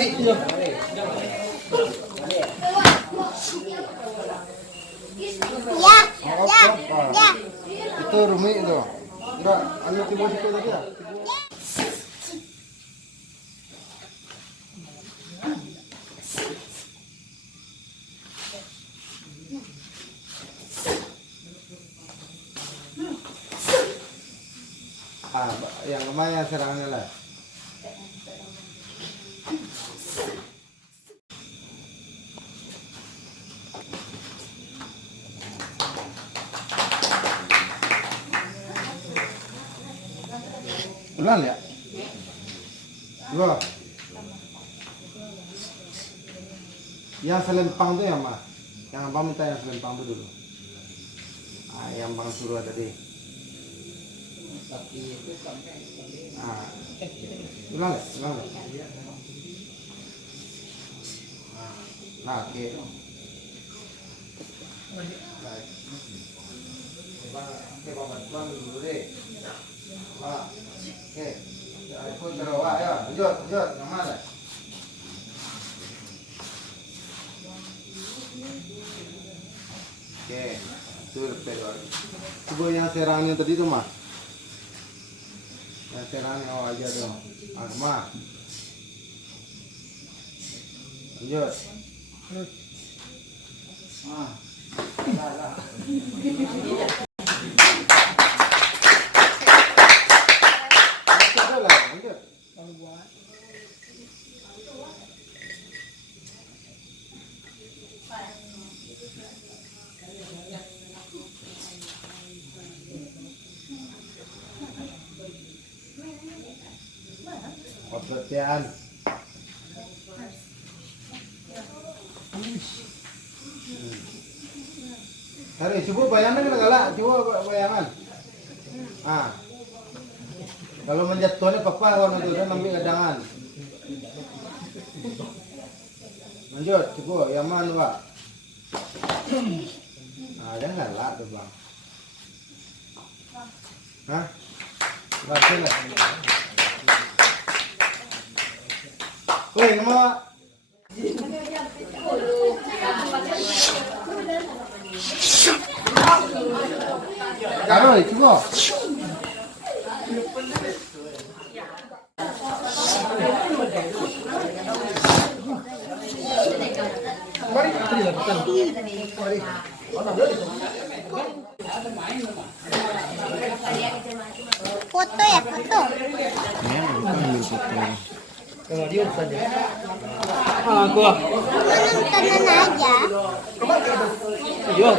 Ya. Itu Rumi itu. Enggak, anu tiba situ tadi ya. Yang kemana serangannya lah? Ulang ya? Loh. Yang selempang tuh ya, Ma? Yang Abang minta yang selempang tuh dulu. Yang Bang suruh tadi. Ulang ya? Ulang ya? Nah, oke. Baik. Oke, bantuan dulu deh. Oke. Ikut terus, ayo. Lanjut, yang mana? Oke. Itu coba yang serangnya tadi tuh, Mah. Yang serangnya aja tuh. Mah. Lanjut. Perhatian. Hari coba bayangan kan galak, coba bayangan. Kalau menjatuhnya papa kalau nanti udah ambil cadangan. Lanjut, coba yang mana Pak? Jangan galak tuh Bang. Berhasil lah. Woi, nama Karo, coba. Foto ya, foto. Kalau dia saja. Nonton aja. Yo.